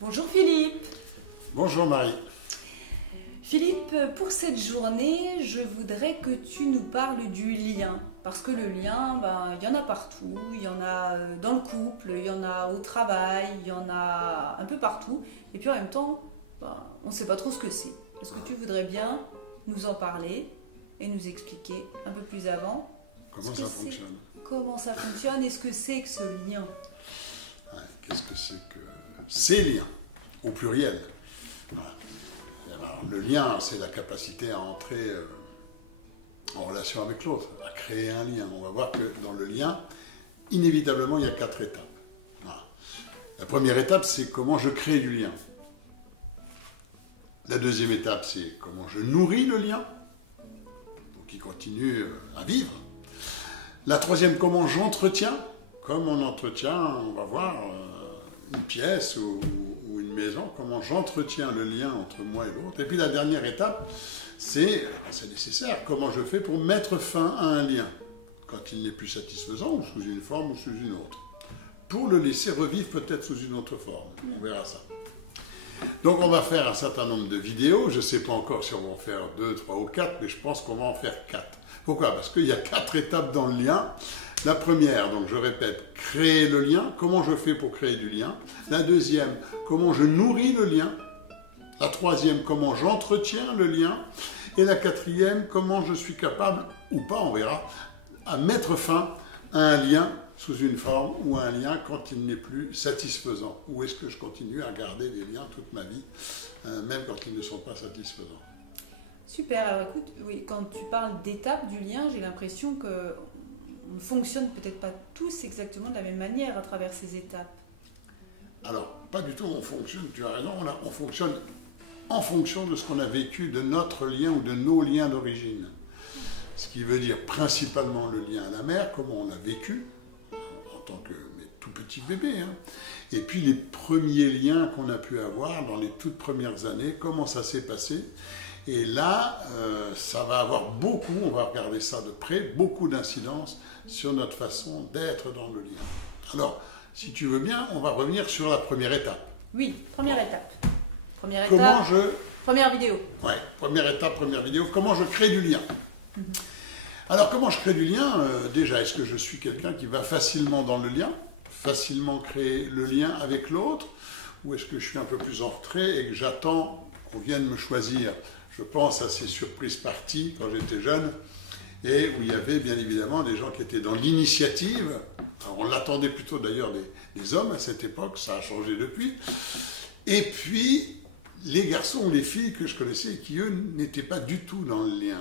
Bonjour Philippe. Bonjour Marie. Philippe, pour cette journée, je voudrais que tu nous parles du lien. Parce que le lien, il y en a partout. Il y en a dans le couple, il y en a au travail, il y en a un peu partout. Et puis en même temps, on ne sait pas trop ce que c'est. Est-ce que tu voudrais bien nous en parler et nous expliquer un peu plus avant comment ça fonctionne? Comment ça fonctionne et ce que c'est que ce lien? Qu'est-ce que c'est que ces liens, au pluriel? Voilà. Alors, le lien, c'est la capacité à entrer en relation avec l'autre, à créer un lien. On va voir que dans le lien, inévitablement, il y a 4 étapes. Voilà. La première étape, c'est comment je crée du lien. La deuxième étape, c'est comment je nourris le lien, pour qu'il continue à vivre. La troisième, comment j'entretiens. Comme on entretient, on va voir, une pièce ou une maison, comment j'entretiens le lien entre moi et l'autre. Et puis la dernière étape, c'est nécessaire, comment je fais pour mettre fin à un lien, quand il n'est plus satisfaisant, ou sous une forme ou sous une autre, pour le laisser revivre peut-être sous une autre forme. On verra ça. Donc on va faire un certain nombre de vidéos, je ne sais pas encore si on va en faire 2, 3 ou 4, mais je pense qu'on va en faire 4. Pourquoi? Parce qu'il y a 4 étapes dans le lien. La première, donc je répète, créer le lien. Comment je fais pour créer du lien? La deuxième, comment je nourris le lien? La troisième, comment j'entretiens le lien? Et la quatrième, comment je suis capable, ou pas, on verra, à mettre fin à un lien sous une forme ou à un lien quand il n'est plus satisfaisant. Ou est-ce que je continue à garder des liens toute ma vie, même quand ils ne sont pas satisfaisants? Super, alors écoute, oui, quand tu parles d'étapes du lien, j'ai l'impression que on ne fonctionne peut-être pas tous exactement de la même manière à travers ces étapes. Alors, pas du tout, on fonctionne, tu as raison, on fonctionne en fonction de ce qu'on a vécu, de notre lien ou de nos liens d'origine. Ce qui veut dire principalement le lien à la mère, comment on l'a vécu, en tant que tout petit bébé. Et puis les premiers liens qu'on a pu avoir dans les toutes premières années, comment ça s'est passé. Et là, ça va avoir beaucoup, on va regarder ça de près, beaucoup d'incidence sur notre façon d'être dans le lien. Alors, si tu veux bien, on va revenir sur la première étape. Oui, première étape. Première vidéo. Oui, première étape, première vidéo. Comment je crée du lien. Alors, comment je crée du lien? Déjà, est-ce que je suis quelqu'un qui va facilement dans le lien, facilement créer le lien avec l'autre? Ou est-ce que je suis un peu plus en retrait et que j'attends qu'on vienne me choisir? Je pense à ces surprises parties quand j'étais jeune, et où il y avait bien évidemment des gens qui étaient dans l'initiative. Alors, on l'attendait plutôt d'ailleurs des hommes à cette époque, ça a changé depuis. Et puis, les garçons ou les filles que je connaissais, qui eux n'étaient pas du tout dans le lien.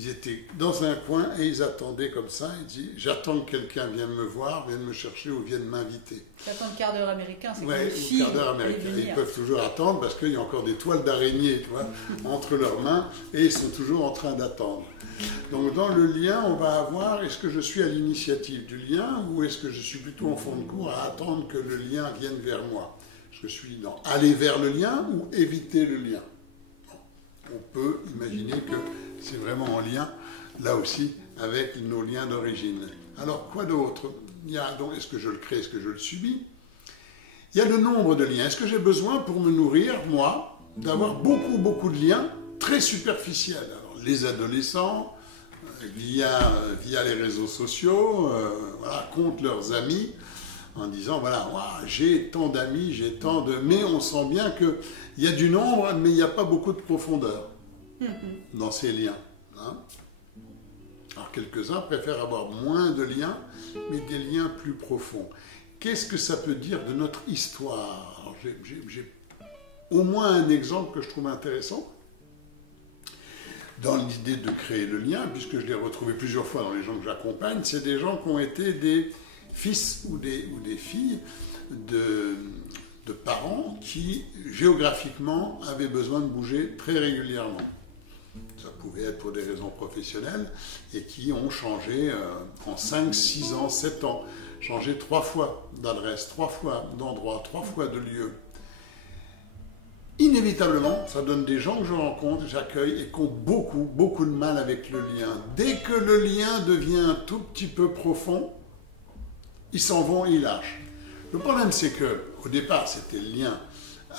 Ils étaient dans un coin et ils attendaient comme ça. Ils disaient, j'attends que quelqu'un vienne me voir, vienne me chercher ou vienne m'inviter. J'attends le quart d'heure américain, c'est comme les filles. Quart d'heure américain. Ils peuvent toujours attendre parce qu'il y a encore des toiles d'araignée, tu vois, entre leurs mains, et ils sont toujours en train d'attendre. Donc dans le lien, on va avoir, est-ce que je suis à l'initiative du lien ou est-ce que je suis plutôt en fond de cours à attendre que le lien vienne vers moi? Est-ce que je suis dans aller vers le lien ou éviter le lien? On peut imaginer que c'est vraiment en lien, là aussi, avec nos liens d'origine. Alors, quoi d'autre? Il y a donc, est-ce que je le crée, est-ce que je le subis? Il y a le nombre de liens. Est-ce que j'ai besoin, pour me nourrir, moi, d'avoir beaucoup de liens très superficiels? Alors, les adolescents, via les réseaux sociaux, voilà, comptent leurs amis, en disant, voilà, j'ai tant d'amis, j'ai tant de... Mais on sent bien qu'il y a du nombre, mais il n'y a pas beaucoup de profondeur dans ces liens. Alors, quelques-uns préfèrent avoir moins de liens, mais des liens plus profonds. Qu'est-ce que ça peut dire de notre histoire? J'ai au moins un exemple que je trouve intéressant dans l'idée de créer le lien, puisque je l'ai retrouvé plusieurs fois dans les gens que j'accompagne. C'est des gens qui ont été des fils ou des filles de parents qui, géographiquement, avaient besoin de bouger très régulièrement. Ça pouvait être pour des raisons professionnelles et qui ont changé en 5, 6 ans, 7 ans, changé 3 fois d'adresse, 3 fois d'endroit, 3 fois de lieu. Inévitablement, ça donne des gens que je rencontre, j'accueille et qui ont beaucoup de mal avec le lien. Dès que le lien devient un tout petit peu profond, ils s'en vont et ils lâchent. Le problème, c'est qu'au départ, c'était le lien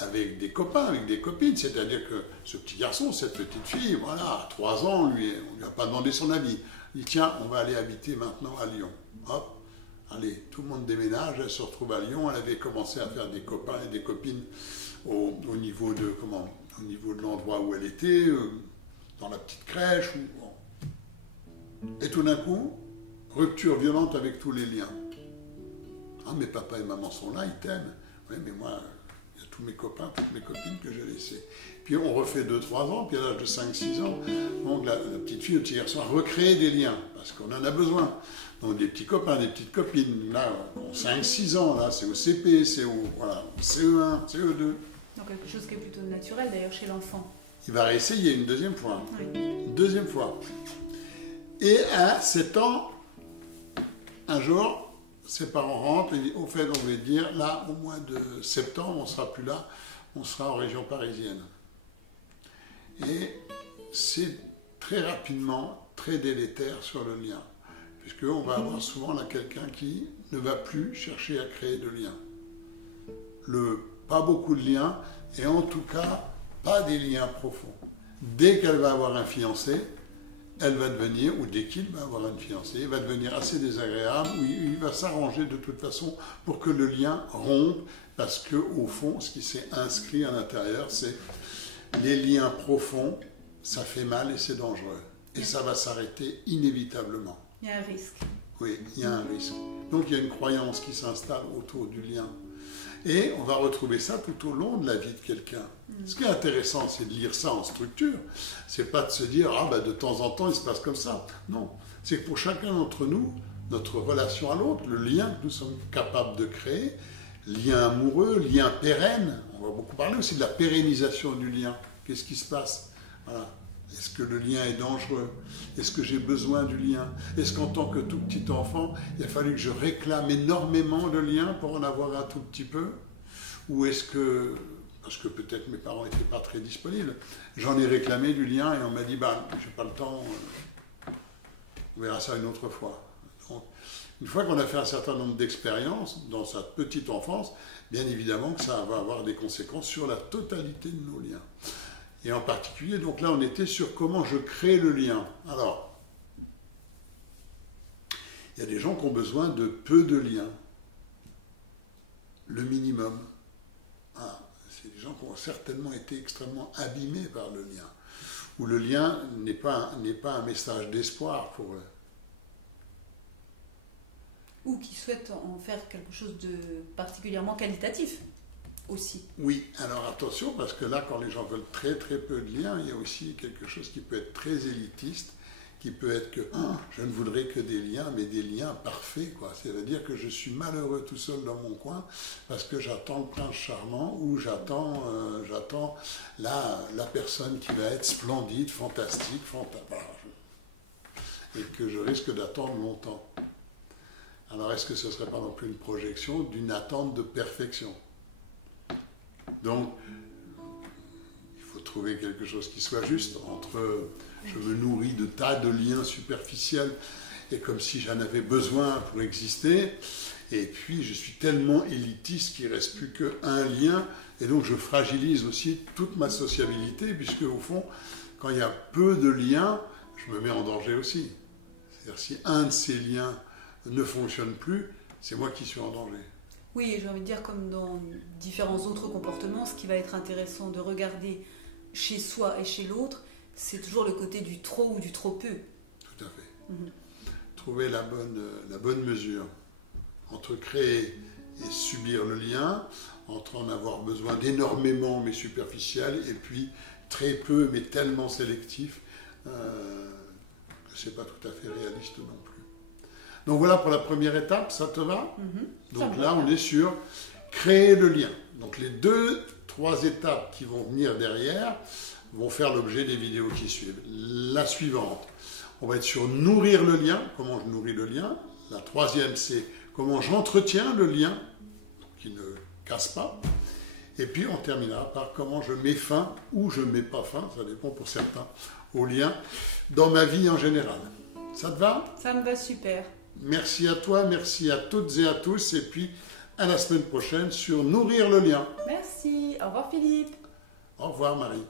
avec des copains, avec des copines, c'est-à-dire que ce petit garçon, cette petite fille, voilà, à 3 ans, on lui a pas demandé son avis. Il dit, tiens, on va aller habiter maintenant à Lyon. Hop, allez, tout le monde déménage, elle se retrouve à Lyon, elle avait commencé à faire des copains et des copines au niveau de l'endroit où elle était, dans la petite crèche. Et tout d'un coup, rupture violente avec tous les liens. Ah, mais papa et maman sont là, ils t'aiment. Oui, mais moi, il y a tous mes copains, toutes mes copines que j'ai laissées. Puis on refait 2-3 ans, puis à l'âge de 5-6 ans, donc la petite fille, le petit garçon a recréé des liens, parce qu'on en a besoin. Donc des petits copains, des petites copines, là, 5-6 ans, là, c'est au CP, c'est au CE1, CE2. Donc quelque chose qui est plutôt naturel d'ailleurs chez l'enfant. Il va réessayer une deuxième fois. Oui. Une deuxième fois. Et à 7 ans, un jour, ses parents rentrent et disent, au fait, on va dire, là, au mois de septembre, on ne sera plus là, on sera en région parisienne. Et c'est très rapidement très délétère sur le lien, puisqu'on va avoir souvent là quelqu'un qui ne va plus chercher à créer de liens. Pas beaucoup de liens, et en tout cas, pas des liens profonds. Dès qu'elle va avoir un fiancé, elle va devenir, ou dès qu'il va avoir une fiancée, il va devenir assez désagréable, ou il va s'arranger de toute façon pour que le lien rompe, parce qu'au fond, ce qui s'est inscrit à l'intérieur, c'est les liens profonds, ça fait mal et c'est dangereux. Et ça va s'arrêter inévitablement. Il y a un risque. Oui, il y a un risque. Donc il y a une croyance qui s'installe autour du lien. Et on va retrouver ça tout au long de la vie de quelqu'un. Ce qui est intéressant, c'est de lire ça en structure. C'est pas de se dire, ah ben de temps en temps, il se passe comme ça. Non, c'est que pour chacun d'entre nous, notre relation à l'autre, le lien que nous sommes capables de créer, lien amoureux, lien pérenne, on va beaucoup parler aussi de la pérennisation du lien. Qu'est-ce qui se passe? Voilà. Est-ce que le lien est dangereux? Est-ce que j'ai besoin du lien? Est-ce qu'en tant que tout petit enfant, il a fallu que je réclame énormément de liens pour en avoir un tout petit peu? Ou est-ce que, parce que peut-être mes parents n'étaient pas très disponibles, j'en ai réclamé du lien et on m'a dit, bah, j'ai pas le temps, on verra ça une autre fois. Donc, une fois qu'on a fait un certain nombre d'expériences dans sa petite enfance, bien évidemment que ça va avoir des conséquences sur la totalité de nos liens. Et en particulier, donc là, on était sur comment je crée le lien. Alors, il y a des gens qui ont besoin de peu de liens, le minimum. Ah, c'est des gens qui ont certainement été extrêmement abîmés par le lien, où le lien n'est pas un message d'espoir pour eux. Ou qui souhaitent en faire quelque chose de particulièrement qualitatif. Aussi. Oui, alors attention, parce que là, quand les gens veulent très très peu de liens, il y a aussi quelque chose qui peut être très élitiste, qui peut être que je ne voudrais que des liens, mais des liens parfaits, quoi. C'est-à-dire que je suis malheureux tout seul dans mon coin parce que j'attends le prince charmant ou j'attends la personne qui va être splendide, fantastique, et que je risque d'attendre longtemps. Alors est-ce que ce ne serait pas non plus une projection d'une attente de perfection? Donc, il faut trouver quelque chose qui soit juste entre je me nourris de tas de liens superficiels et comme si j'en avais besoin pour exister, et puis je suis tellement élitiste qu'il ne reste plus qu'un lien, et donc je fragilise aussi toute ma sociabilité, puisque au fond, quand il y a peu de liens, je me mets en danger aussi. C'est-à-dire si un de ces liens ne fonctionne plus, c'est moi qui suis en danger. Oui, j'ai envie de dire, comme dans différents autres comportements, ce qui va être intéressant de regarder chez soi et chez l'autre, c'est toujours le côté du trop ou du trop peu. Tout à fait. Trouver la bonne mesure entre créer et subir le lien, entre en avoir besoin d'énormément mais superficiel, et puis très peu mais tellement sélectif que ce n'est pas tout à fait réaliste non plus. Donc voilà pour la première étape, ça te va? Donc là, on est sur créer le lien. Donc les 2-3 étapes qui vont venir derrière vont faire l'objet des vidéos qui suivent. La suivante, on va être sur nourrir le lien, comment je nourris le lien. La troisième, c'est comment j'entretiens le lien, qui ne casse pas. Et puis on terminera par comment je mets fin, ou je ne mets pas fin, ça dépend pour certains, au lien dans ma vie en général. Ça te va? Ça me va super. Merci à toi, merci à toutes et à tous, et puis À la semaine prochaine sur Nourrir le lien. Merci. Au revoir Philippe. Au revoir Marie.